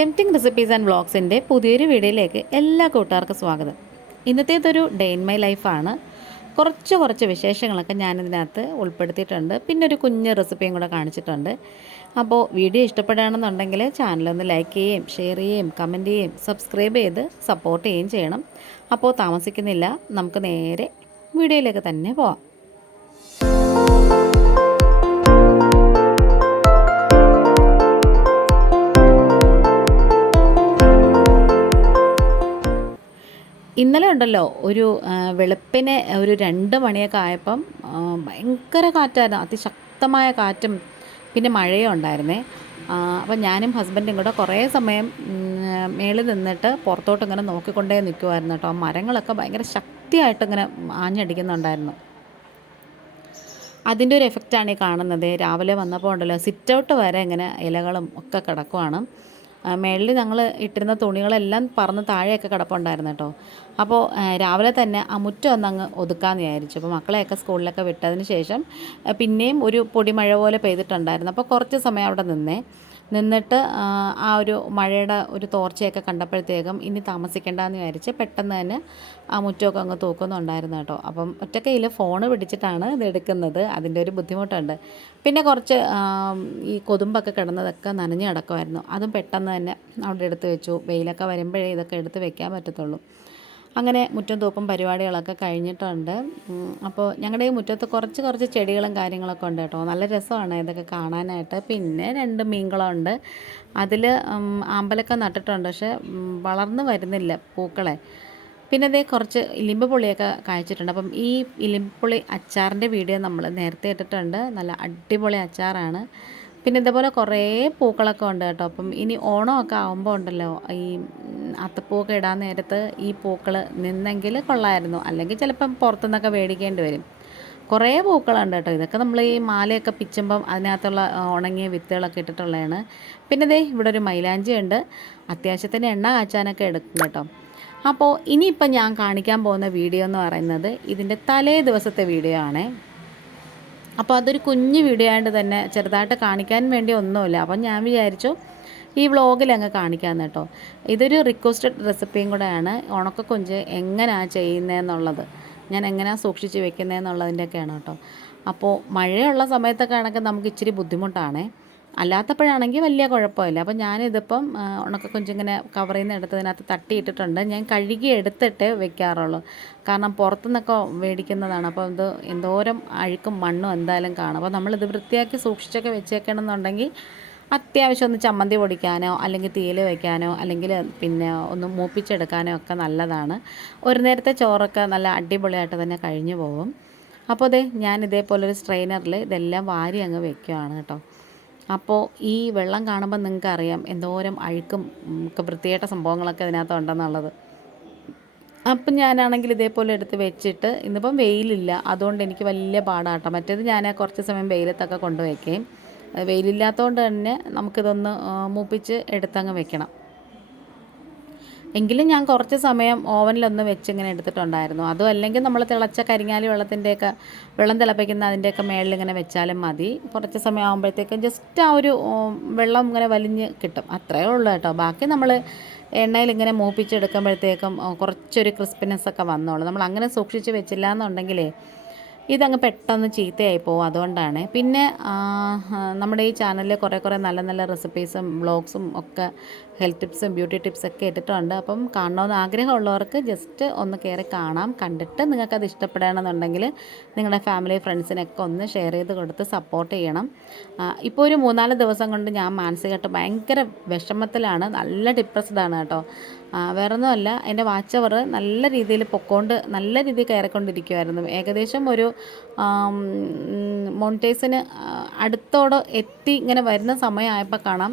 Tempting recipes and വ്ളോഗ്സിന്റെ പുതിയൊരു വീഡിയോയിലേക്ക് എല്ലാ കൂട്ടുകാർക്കും സ്വാഗതം. ഇന്നത്തേതൊരു ഡേ ഇൻ മൈ ലൈഫാണ് കുറച്ച് കുറച്ച് വിശേഷങ്ങളൊക്കെ ഞാനിതിനകത്ത് ഉൾപ്പെടുത്തിയിട്ടുണ്ട്. പിന്നെ ഒരു കുഞ്ഞ് റെസിപ്പിയും കൂടെ കാണിച്ചിട്ടുണ്ട്. അപ്പോൾ വീഡിയോ ഇഷ്ടപ്പെടുകയാണെന്നുണ്ടെങ്കിൽ ചാനലൊന്ന് ലൈക്ക് ചെയ്യുകയും ഷെയർ ചെയ്യുകയും കമന്റ് ചെയ്യുകയും സബ്സ്ക്രൈബ് ചെയ്ത് സപ്പോർട്ട് ചെയ്യുകയും ചെയ്യണം. അപ്പോൾ താമസിക്കുന്നില്ല. നമുക്ക് നേരെ വീഡിയോയിലേക്ക് തന്നെ പോവാം. ഇന്നലെ ഉണ്ടല്ലോ ഒരു വെളുപ്പിന് ഒരു രണ്ട് മണിയൊക്കെ ആയപ്പം ഭയങ്കര കാറ്റായിരുന്നു അതിശക്തമായ കാറ്റും പിന്നെ മഴയും ഉണ്ടായിരുന്നേ. അപ്പം ഞാനും ഹസ്ബൻഡും കൂടെ കുറേ സമയം മേളിൽ നിന്നിട്ട് പുറത്തോട്ട് ഇങ്ങനെ നോക്കിക്കൊണ്ടേ നിൽക്കുമായിരുന്നു കേട്ടോ. ആ മരങ്ങളൊക്കെ ഭയങ്കര ശക്തിയായിട്ട് ഇങ്ങനെ ആഞ്ഞടിക്കുന്നുണ്ടായിരുന്നു. അതിന്റെ ഒരു എഫക്റ്റാണ് ഈ കാണുന്നത്. രാവിലെ വന്നപ്പോൾ ഉണ്ടല്ലോ സിറ്റ് ഔട്ട് വരെ ഇങ്ങനെ ഇലകളും ഒക്കെ കിടക്കുവാണ്. മേളിൽ ഞങ്ങൾ ഇട്ടിരുന്ന തുണികളെല്ലാം പറന്ന് താഴെയൊക്കെ കിടപ്പുണ്ടായിരുന്നു കേട്ടോ. അപ്പോൾ രാവിലെ തന്നെ ആ മുറ്റം ഒന്ന് അങ്ങ് ഒതുക്കാമെന്ന് വിചാരിച്ചു. അപ്പോൾ മക്കളെയൊക്കെ സ്കൂളിലൊക്കെ വിട്ടതിന് ശേഷം പിന്നെയും ഒരു പൊടിമഴ പോലെ പെയ്തിട്ടുണ്ടായിരുന്നു. അപ്പോൾ കുറച്ച് സമയം അവിടെ നിന്നേ. നിന്നിട്ട് ആ, ഒരു മഴയുടെ ഒരു തോർച്ചയൊക്കെ കണ്ടപ്പോഴത്തേക്കും ഇനി താമസിക്കേണ്ടെന്ന് വിചാരിച്ച് പെട്ടെന്ന് തന്നെ ആ മുറ്റമൊക്കെ അങ്ങ് തൂക്കുന്നുണ്ടായിരുന്നു കേട്ടോ. അപ്പം ഒറ്റക്കയിൽ ഫോൺ പിടിച്ചിട്ടാണ് ഇത് എടുക്കുന്നത്. അതിന്റെ ഒരു ബുദ്ധിമുട്ടുണ്ട്. പിന്നെ കുറച്ച് ഈ കൊതുമ്പൊക്കെ കിടന്നതൊക്കെ നനഞ്ഞ് കിടക്കുമായിരുന്നു. അതും പെട്ടെന്ന് തന്നെ അവിടെ എടുത്ത് വെച്ചു. വെയിലൊക്കെ വരുമ്പോഴേ ഇതൊക്കെ എടുത്ത് വെക്കാൻ പറ്റത്തുള്ളൂ. അങ്ങനെ മുറ്റം തൂപ്പും പരിപാടികളൊക്കെ കഴിഞ്ഞിട്ടുണ്ട്. അപ്പോൾ ഞങ്ങളുടെ ഈ മുറ്റത്ത് കുറച്ച് കുറച്ച് ചെടികളും കാര്യങ്ങളൊക്കെ ഉണ്ട് കേട്ടോ. നല്ല രസമാണ് ഇതൊക്കെ കാണാനായിട്ട്. പിന്നെ രണ്ട് മീൻകുളമുണ്ട് അതിൽ ആമ്പലൊക്കെ നട്ടിട്ടുണ്ട്. പക്ഷേ വളർന്നു വരുന്നില്ല പൂക്കളെ. പിന്നെ അതേ കുറച്ച് ഇലിമ്പ് പുളിയൊക്കെ കായ്ച്ചിട്ടുണ്ട്. അപ്പം ഈ ഇലിമ്പ് പുളി അച്ചാറിന്റെ വീഡിയോ നമ്മൾ നേരത്തെ ഇട്ടിട്ടുണ്ട്. നല്ല അടിപൊളി അച്ചാറാണ്. പിന്നെ ഇതേപോലെ കുറേ പൂക്കളൊക്കെ ഉണ്ട് കേട്ടോ. അപ്പം ഇനി ഓണമൊക്കെ ആകുമ്പോൾ ഉണ്ടല്ലോ ഈ അത്തപ്പൂക്കെ ഇടാൻ നേരത്ത് ഈ പൂക്കൾ നിന്നെങ്കിൽ കൊള്ളായിരുന്നു. അല്ലെങ്കിൽ ചിലപ്പം പുറത്തുനിന്നൊക്കെ മേടിക്കേണ്ടി വരും. കുറേ പൂക്കളുണ്ട് കേട്ടോ. ഇതൊക്കെ നമ്മൾ ഈ മാലയൊക്കെ പിച്ചുമ്പം അതിനകത്തുള്ള ഉണങ്ങിയ വിത്തുകളൊക്കെ ഇട്ടിട്ടുള്ളതാണ്. പിന്നെ ദേ ഇവിടെ ഒരു മൈലാഞ്ചി ഉണ്ട്. അത്യാവശ്യത്തിന് എണ്ണ കാച്ചാനൊക്കെ എടുക്കും കേട്ടോ. അപ്പോൾ ഇനിയിപ്പം ഞാൻ കാണിക്കാൻ പോകുന്ന വീഡിയോ എന്ന് പറയുന്നത് ഇതിന്റെ തലേ ദിവസത്തെ വീഡിയോ ആണേ. അപ്പോൾ അതൊരു കുഞ്ഞു വീഡിയോ ആയിട്ട് തന്നെ ചെറുതായിട്ട് കാണിക്കാൻ വേണ്ടി ഒന്നുമില്ല. അപ്പം ഞാൻ വിചാരിച്ചു ഈ വ്ളോഗിൽ അങ്ങ് കാണിക്കാമെന്ന് കേട്ടോ. ഇതൊരു റിക്വസ്റ്റഡ് റെസിപ്പിയും കൂടെയാണ്. ഉണക്കക്കൊഞ്ച് എങ്ങനെയാണ് ചെയ്യുന്നതെന്നുള്ളത് ഞാൻ എങ്ങനെയാണ് സൂക്ഷിച്ച് വെക്കുന്നതെന്നുള്ളതിന്റെയൊക്കെയാണ് കേട്ടോ. അപ്പോൾ മഴയുള്ള സമയത്തൊക്കെ ആണെങ്കിൽ നമുക്ക് ഇച്ചിരി ബുദ്ധിമുട്ടാണേ. അല്ലാത്തപ്പോഴാണെങ്കിൽ വലിയ കുഴപ്പമില്ല. അപ്പോൾ ഞാനിതിപ്പം ഉണക്കക്കുഞ്ചിങ്ങനെ കവറിൽ നിന്ന് എടുത്തതിനകത്ത് തട്ടിയിട്ടിട്ടുണ്ട്. ഞാൻ കഴുകി എടുത്തിട്ട് വെക്കാറുള്ളൂ. കാരണം പുറത്തുനിന്നൊക്കെ മേടിക്കുന്നതാണ്. അപ്പോൾ ഇത് എന്തോരം അഴുക്കും മണ്ണും എന്തായാലും കാണും. അപ്പോൾ നമ്മളിത് വൃത്തിയാക്കി സൂക്ഷിച്ചൊക്കെ വെച്ചേക്കണമെന്നുണ്ടെങ്കിൽ അത്യാവശ്യം ഒന്ന് ചമ്മന്തി പൊടിക്കാനോ അല്ലെങ്കിൽ തീയിൽ വയ്ക്കാനോ അല്ലെങ്കിൽ പിന്നെ ഒന്ന് മൂപ്പിച്ചെടുക്കാനോ ഒക്കെ നല്ലതാണ്. ഒരു നേരത്തെ ചോറൊക്കെ നല്ല അടിപൊളിയായിട്ട് തന്നെ കഴിഞ്ഞു പോകും. അപ്പോൾ അതെ ഞാൻ ഇതേപോലെ ഒരു സ്ട്രെയിനറിൽ ഇതെല്ലാം വാരി അങ്ങ് വെക്കുകയാണ് കേട്ടോ. അപ്പോൾ ഈ വെള്ളം കാണുമ്പോൾ നിങ്ങൾക്ക് അറിയാം എന്തോരം അഴുക്കും ഒക്കെ വൃത്തിയായിട്ട സംഭവങ്ങളൊക്കെ ഇതിനകത്ത് ഉണ്ടെന്നുള്ളത്. അപ്പം ഞാനാണെങ്കിൽ ഇതേപോലെ എടുത്ത് വെച്ചിട്ട് ഇന്നിപ്പം വെയിലില്ല. അതുകൊണ്ട് എനിക്ക് വലിയ പാടാട്ടോ. മറ്റേത് ഞാൻ കുറച്ച് സമയം വെയിലത്തൊക്കെ കൊണ്ടുവയ്ക്കുകയും വെയിലില്ലാത്തതുകൊണ്ട് തന്നെ നമുക്കിതൊന്ന് മൂപ്പിച്ച് എടുത്തങ്ങ് വെക്കണം. എങ്കിലും ഞാൻ കുറച്ച് സമയം ഓവനിലൊന്ന് വെച്ച് ഇങ്ങനെ എടുത്തിട്ടുണ്ടായിരുന്നു. അതും അല്ലെങ്കിൽ നമ്മൾ തിളച്ച കരിങ്ങാലി വെള്ളത്തിന്റെയൊക്കെ വെള്ളം തിളപ്പിക്കുന്ന അതിന്റെയൊക്കെ മേളിൽ ഇങ്ങനെ വെച്ചാലും മതി. കുറച്ച് സമയം ആകുമ്പോഴത്തേക്കും ജസ്റ്റ് ആ ഒരു വെള്ളം ഇങ്ങനെ വലിഞ്ഞ് കിട്ടും. അത്രയേ ഉള്ളൂ കേട്ടോ. ബാക്കി നമ്മൾ എണ്ണയിൽ ഇങ്ങനെ മൂപ്പിച്ചെടുക്കുമ്പോഴത്തേക്കും കുറച്ചൊരു ക്രിസ്പിനെസ് ഒക്കെ വന്നോളൂ. നമ്മൾ അങ്ങനെ സൂക്ഷിച്ച് വെച്ചില്ല എന്നുണ്ടെങ്കിലേ ഇതങ്ങ് പെട്ടെന്ന് ചീത്തയായി പോകും അതുകൊണ്ടാണ്. പിന്നെ നമ്മുടെ ഈ ചാനലിൽ കുറേ കുറേ നല്ല നല്ല റെസിപ്പീസും വ്ളോഗ്സും ഒക്കെ ഹെൽത്ത് ടിപ്സും ബ്യൂട്ടി ടിപ്സ് ഒക്കെ ഇട്ടിട്ടുണ്ട്. അപ്പം കാണണമെന്ന് ആഗ്രഹമുള്ളവർക്ക് ജസ്റ്റ് ഒന്ന് കയറി കാണാം കണ്ടിട്ട് നിങ്ങൾക്കത് ഇഷ്ടപ്പെടുകയാണെന്നുണ്ടെങ്കിൽ നിങ്ങളുടെ ഫാമിലി ഫ്രണ്ട്സിനൊക്കെ ഒന്ന് ഷെയർ ചെയ്ത് കൊടുത്ത് സപ്പോർട്ട് ചെയ്യണം. ഇപ്പോൾ ഒരു മൂന്നാൽ ദിവസം കൊണ്ട് ഞാൻ മാനസികമായിട്ട് ഭയങ്കര വിഷമത്തിലാണ് നല്ല ഡിപ്രസ്ഡാണ് കേട്ടോ. വേറെ വേറൊന്നുമല്ല എന്റെ വാച്ച് അവർ നല്ല രീതിയിൽ പൊക്കോണ്ട് നല്ല രീതിയിൽ കയറിക്കൊണ്ടിരിക്കുമായിരുന്നു ഏകദേശം ഒരു മോണിറ്റൈസിന് അടുത്തോടെ എത്തി ഇങ്ങനെ വരുന്ന സമയമായപ്പോൾ കാണാം.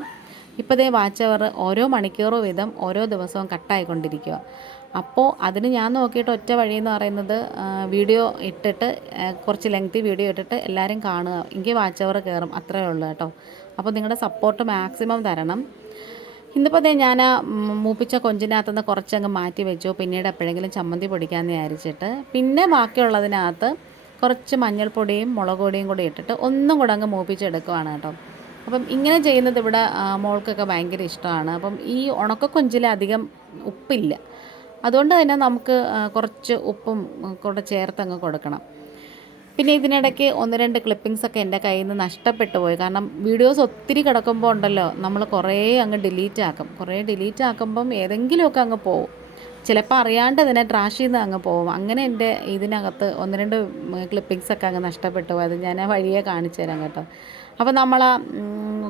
ഇപ്പോൾ ദേ വാച്ച് അവർ ഓരോ മണിക്കൂറോ വീതം ഓരോ ദിവസവും കട്ടായിക്കൊണ്ടിരിക്കുക അപ്പോൾ അതിന് ഞാൻ നോക്കിയിട്ട് ഒറ്റ വഴി എന്ന് പറയുന്നത് വീഡിയോ ഇട്ടിട്ട് കുറച്ച് ലെങ്തി വീഡിയോ ഇട്ടിട്ട് എല്ലാവരും കാണുക. എങ്കിൽ വാച്ച് അവർ കയറും അത്രയേ ഉള്ളൂ കേട്ടോ. അപ്പോൾ നിങ്ങളുടെ സപ്പോർട്ട് മാക്സിമം തരണം. ഇന്നിപ്പോൾ ദേ ഞാൻ മൂപ്പിച്ച കൊഞ്ചിനകത്തുനിന്ന് കുറച്ചങ്ങ് മാറ്റി വെച്ചു. പിന്നീട് എപ്പോഴെങ്കിലും ചമ്മന്തി പൊടിക്കാമെന്ന് വിചാരിച്ചിട്ട്. പിന്നെ ബാക്കിയുള്ളതിനകത്ത് കുറച്ച് മഞ്ഞൾപ്പൊടിയും മുളക് പൊടിയും കൂടി ഇട്ടിട്ട് ഒന്നും കൂടെ അങ്ങ് മൂപ്പിച്ചെടുക്കുവാണ് കേട്ടോ. അപ്പം ഇങ്ങനെ ചെയ്യുന്നത് ഇവിടെ മോൾക്കൊക്കെ ഭയങ്കര ഇഷ്ടമാണ്. അപ്പം ഈ ഉണക്കക്കൊഞ്ചിൽ അധികം ഉപ്പില്ല. അതുകൊണ്ട് തന്നെ നമുക്ക് കുറച്ച് ഉപ്പും കൂടെ ചേർത്ത് അങ്ങ് കൊടുക്കണം. പിന്നെ ഇതിനിടയ്ക്ക് ഒന്ന് രണ്ട് ക്ലിപ്പിങ്സ് ഒക്കെ എന്റെ കയ്യിൽ നിന്ന് നഷ്ടപ്പെട്ടു പോയി. കാരണം വീഡിയോസ് ഒത്തിരി കിടക്കുമ്പോൾ ഉണ്ടല്ലോ നമ്മൾ കുറേ അങ്ങ് ഡിലീറ്റ് ആക്കും. കുറേ ഡിലീറ്റ് ആക്കുമ്പം ഏതെങ്കിലുമൊക്കെ അങ്ങ് പോവും. ചിലപ്പോൾ അറിയാണ്ട് തന്നെ ട്രാഷിൽ നിന്ന് അങ്ങ് പോവും. അങ്ങനെ എന്റെ ഇതിനകത്ത് ഒന്ന് രണ്ട് ക്ലിപ്പിങ്സ് ഒക്കെ അങ്ങ് നഷ്ടപ്പെട്ടു പോയത് ഞാൻ ആ വഴിയെ കാണിച്ചു തരാം കേട്ടോ. അപ്പോൾ നമ്മൾ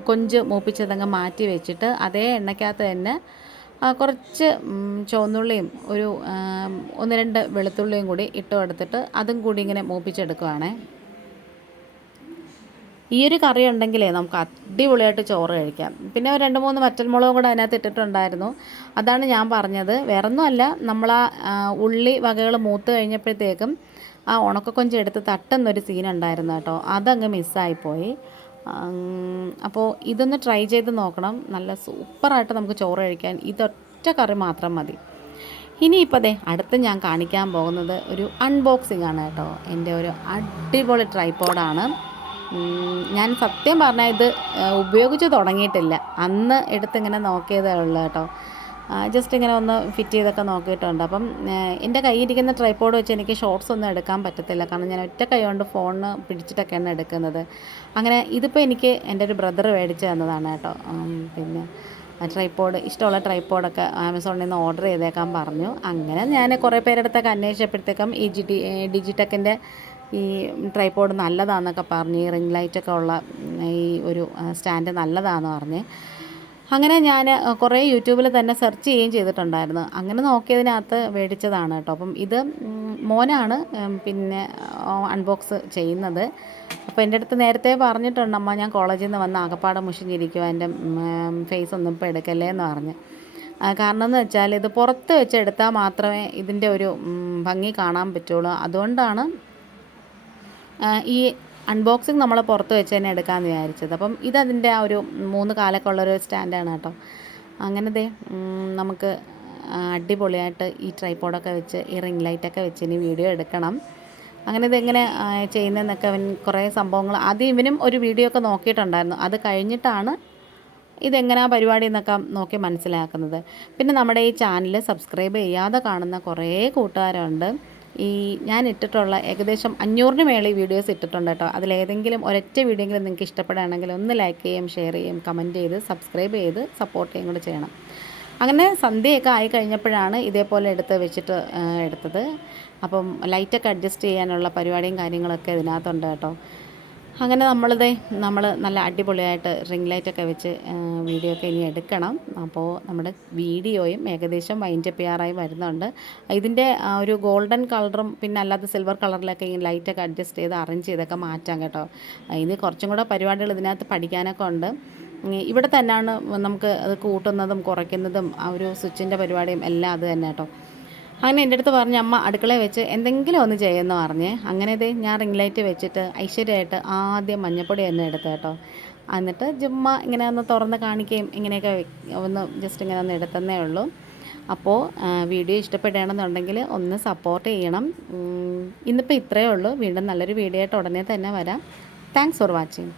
കൊഞ്ച് മൂപ്പിച്ചതങ്ങ് മാറ്റി വെച്ചിട്ട് അതേ എണ്ണയ്ക്കകത്ത് തന്നെ കുറച്ച് ചുവന്നുള്ളിയും ഒരു ഒന്ന് രണ്ട് വെളുത്തുള്ളിയും കൂടി ഇട്ട് കൊടുത്തിട്ട് അതും കൂടി ഇങ്ങനെ മൂപ്പിച്ചെടുക്കുവാണേ. ഈ ഒരു കറി ഉണ്ടെങ്കിലേ നമുക്ക് അടിപൊളിയായിട്ട് ചോറ് കഴിക്കാം. പിന്നെ രണ്ട് മൂന്ന് വറ്റൽമുളകും കൂടെ അതിനകത്ത് ഇട്ടിട്ടുണ്ടായിരുന്നു. അതാണ് ഞാൻ പറഞ്ഞത്. വേറൊന്നുമല്ല നമ്മൾ ആ ഉള്ളി വകകൾ മൂത്ത് കഴിഞ്ഞപ്പോഴത്തേക്കും ആ ഉണക്കക്കൊഞ്ച് എടുത്ത് തട്ടുന്നൊരു സീനുണ്ടായിരുന്നു കേട്ടോ. അതങ്ങ് മിസ്സായിപ്പോയി അപ്പോൾ ഇതൊന്ന് ട്രൈ ചെയ്ത് നോക്കണം. നല്ല സൂപ്പറായിട്ട് നമുക്ക് ചോറ് കഴിക്കാൻ. ഇതൊറ്റ കറി മാത്രം മതി. ഇനിയിപ്പോൾ അതെ അടുത്ത് ഞാൻ കാണിക്കാൻ പോകുന്നത് ഒരു അൺബോക്സിംഗ് ആണ് കേട്ടോ. എന്റെ ഒരു അടിപൊളി ട്രൈപ്പോഡാണ് ഉം, ഞാൻ സത്യം പറഞ്ഞാൽ ഇത് ഉപയോഗിച്ച് തുടങ്ങിയിട്ടില്ല. അന്ന് എടുത്തിങ്ങനെ നോക്കിയതേ ഉള്ളൂ കേട്ടോ. ജസ്റ്റ് ഇങ്ങനെ ഒന്ന് ഫിറ്റ് ചെയ്തൊക്കെ നോക്കിയിട്ടുണ്ട്. അപ്പം എന്റെ കയ്യിരിക്കുന്ന ട്രൈപ്പോഡ് വെച്ച് എനിക്ക് ഷോർട്സ് ഒന്നും എടുക്കാൻ പറ്റത്തില്ല. കാരണം ഞാൻ ഒറ്റ കൈ കൊണ്ട് ഫോണിന് പിടിച്ചിട്ടൊക്കെയാണ് എടുക്കുന്നത്. അങ്ങനെ ഇതിപ്പോൾ എനിക്ക് എന്റെ ഒരു ബ്രദർ മേടിച്ച് തന്നതാണ് കേട്ടോ. പിന്നെ ട്രൈപ്പോഡ് ഇഷ്ടമുള്ള ട്രൈപ്പോഡൊക്കെ ആമസോണിൽ നിന്ന് ഓർഡർ ചെയ്തേക്കാൻ പറഞ്ഞു. അങ്ങനെ ഞാൻ കുറേ പേരെടുത്തൊക്കെ അന്വേഷിച്ചപ്പോഴത്തേക്കും ഈ ജി ഡി ഡിജിടെക്കിന്റെ ഈ ട്രൈപ്പോഡ് നല്ലതാണെന്നൊക്കെ പറഞ്ഞ്. ഈ റിംഗ് ലൈറ്റൊക്കെ ഉള്ള ഈ ഒരു സ്റ്റാൻഡ് നല്ലതാണെന്ന് പറഞ്ഞ്. അങ്ങനെ ഞാൻ കുറേ യൂട്യൂബിൽ തന്നെ സെർച്ച് ചെയ്യുകയും ചെയ്തിട്ടുണ്ടായിരുന്നു. അങ്ങനെ നോക്കിയതിനകത്ത് മേടിച്ചതാണ് കേട്ടോ. അപ്പം ഇത് മോനാണ് പിന്നെ അൺബോക്സ് ചെയ്യുന്നത്. അപ്പോൾ എന്റെ അടുത്ത് നേരത്തെ പറഞ്ഞിട്ടുണ്ട് അമ്മ ഞാൻ കോളേജിൽ നിന്ന് വന്ന് ആകപ്പാടെ മുഷിഞ്ഞിരിക്കുക എന്റെ ഫേസ് ഒന്നും ഇപ്പോൾ എടുക്കല്ലേ എന്ന് പറഞ്ഞ് കാരണം എന്ന് വെച്ചാൽ ഇത് പുറത്ത് വെച്ച് എടുത്താൽ മാത്രമേ ഇതിന്റെ ഒരു ഭംഗി കാണാൻ പറ്റുള്ളൂ. അതുകൊണ്ടാണ് ഈ അൺബോക്സിങ് നമ്മൾ പുറത്ത് വെച്ച് തന്നെ എടുക്കാമെന്ന് വിചാരിച്ചത്. അപ്പം ഇതതിന്റെ ആ ഒരു മൂന്ന് കാലൊക്കെ ഉള്ളൊരു സ്റ്റാൻഡാണ് കേട്ടോ. അങ്ങനത്തെ നമുക്ക് അടിപൊളിയായിട്ട് ഈ ട്രൈപ്പോഡൊക്കെ വെച്ച് ഈ റിംഗ് ലൈറ്റൊക്കെ വെച്ച് ഇനി വീഡിയോ എടുക്കണം. അങ്ങനെ ഇതെങ്ങനെ ചെയ്യുന്നതെന്നൊക്കെ അവൻ കുറേ സംഭവങ്ങൾ ആദ്യം ഇവനും ഒരു വീഡിയോ ഒക്കെ നോക്കിയിട്ടുണ്ടായിരുന്നു. അത് കഴിഞ്ഞിട്ടാണ് ഇതെങ്ങനെയാ പരിപാടി എന്നൊക്കെ നോക്കി മനസ്സിലാക്കുന്നത്. പിന്നെ നമ്മുടെ ഈ ചാനൽ സബ്സ്ക്രൈബ് ചെയ്യാതെ കാണുന്ന കുറേ കൂട്ടുകാരുണ്ട്. ഈ ഞാൻ ഇട്ടിട്ടുള്ള ഏകദേശം അഞ്ഞൂറിന് മേളിൽ വീഡിയോസ് ഇട്ടിട്ടുണ്ട് കേട്ടോ. അതിലേതെങ്കിലും ഒരൊറ്റ വീഡിയോയെങ്കിലും നിങ്ങൾക്ക് ഇഷ്ടപ്പെടുകയാണെങ്കിൽ ഒന്ന് ലൈക്ക് ചെയ്യും ഷെയർ ചെയ്യും കമന്റ് ചെയ്ത് സബ്സ്ക്രൈബ് ചെയ്ത് സപ്പോർട്ട് ചെയ്യും കൂടെ ചെയ്യണം. അങ്ങനെ സന്ധ്യയൊക്കെ ആയി കഴിഞ്ഞപ്പോഴാണ് ഇതേപോലെ എടുത്ത് വെച്ചിട്ട് എടുത്തത്. അപ്പം ലൈറ്റൊക്കെ അഡ്ജസ്റ്റ് ചെയ്യാനുള്ള പരിപാടിയും കാര്യങ്ങളൊക്കെ ഇതിനകത്തുണ്ട് കേട്ടോ. അങ്ങനെ നമ്മളിതേ നമ്മൾ നല്ല അടിപൊളിയായിട്ട് റിംഗ് ലൈറ്റൊക്കെ വെച്ച് വീഡിയോ ഒക്കെ ഇനി എടുക്കണം. അപ്പോൾ നമ്മുടെ വീഡിയോയും ഏകദേശം വൈൻഡ് അപ്പ് ചെയ്യാറായി വരുന്നുണ്ട്. ഇതിന്റെ ഒരു ഗോൾഡൻ കളറും പിന്നെ അല്ലാത്ത സിൽവർ കളറിലൊക്കെ ഈ ലൈറ്റൊക്കെ അഡ്ജസ്റ്റ് ചെയ്ത് അറേഞ്ച് ചെയ്തൊക്കെ മാറ്റാം കേട്ടോ. ഇത് കുറച്ചും കൂടെ പരിപാടികൾ ഇതിനകത്ത് പഠിക്കാനൊക്കെ ഉണ്ട്. ഇവിടെ തന്നെയാണ് നമുക്ക് അത് കൂട്ടുന്നതും കുറയ്ക്കുന്നതും ആ ഒരു സ്വിച്ചിന്റെ പരിപാടിയും എല്ലാം അത് തന്നെ കേട്ടോ. അങ്ങനെ എന്റെ അടുത്ത് പറഞ്ഞ് അമ്മ അടുക്കളയിൽ വെച്ച് എന്തെങ്കിലും ഒന്ന് ചെയ്യുമെന്ന് പറഞ്ഞ്. അങ്ങനെ ദേ ഞാൻ റിംഗ് ലൈറ്റ് വെച്ചിട്ട് ഐശ്വര്യമായിട്ട് ആദ്യം മഞ്ഞപ്പൊടി തന്നെ എടുത്ത് കേട്ടോ. എന്നിട്ട് ജുമ്മ ഇങ്ങനെ ഒന്ന് തുറന്ന് കാണിക്കുകയും ഇങ്ങനെയൊക്കെ ഒന്ന് ജസ്റ്റ് ഇങ്ങനെ ഒന്ന് എടുത്തന്നേ ഉള്ളൂ. അപ്പോൾ വീഡിയോ ഇഷ്ടപ്പെടുകയാണെന്നുണ്ടെങ്കിൽ ഒന്ന് സപ്പോർട്ട് ചെയ്യണം. ഇന്നിപ്പോൾ ഇത്രയേ ഉള്ളൂ. വീണ്ടും നല്ലൊരു വീഡിയോ ആയിട്ട് ഉടനെ തന്നെ വരാം. Thanks for watching